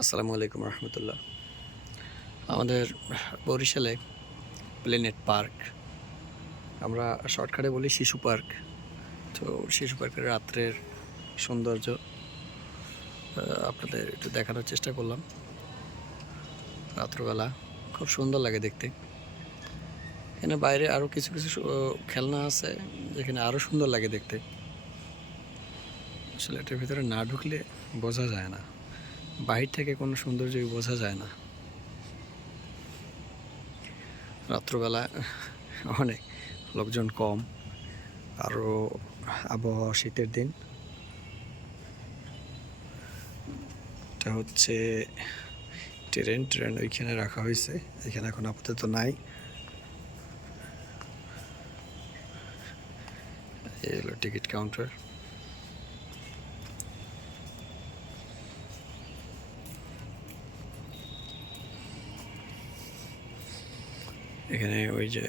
আসসালামু আলাইকুম রহমতুল্লাহ। আমাদের বরিশালে প্লেনেট পার্ক, আমরা শর্টকাটে বলি শিশু পার্ক। তো শিশু পার্কের রাত্রের সৌন্দর্য আপনাদের একটু দেখানোর চেষ্টা করলাম। রাত্রবেলা খুব সুন্দর লাগে দেখতে। এখানে বাইরে আরও কিছু কিছু খেলনা আছে যেখানে আরও সুন্দর লাগে দেখতে। আসলে এটার ভিতরে না ঢুকলে বোঝা যায় না, বাহির থেকে কোনো সৌন্দর্যই বোঝা যায় না। রাত্রবেলা অনেক লোকজন কম, আরও আবহাওয়া শীতের দিন। এটা হচ্ছে ট্রেন ওইখানে রাখা হয়েছে, এখানে এখন আপাতত নাই। এই হলো টিকিট কাউন্টার। এখানে ওই যে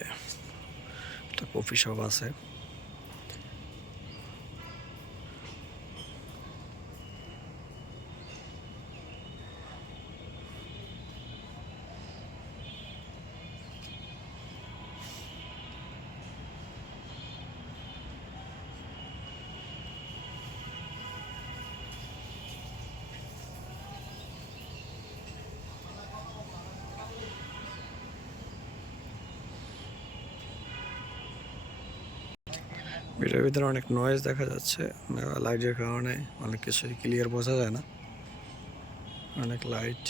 একটা কফি শপ আছে। ভিডিওর ভিতরে অনেক নয়েজ দেখা যাচ্ছে, লাইটের কারণে অনেক কিছুই ক্লিয়ার বোঝা যায় না। অনেক লাইট।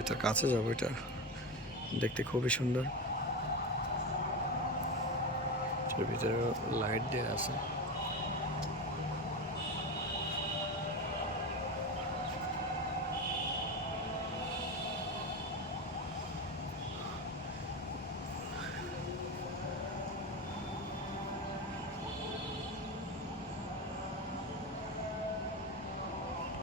এটার কাছে যাবো, এটা দেখতে খুবই সুন্দর। ভিতরে লাইট দিয়ে আছে।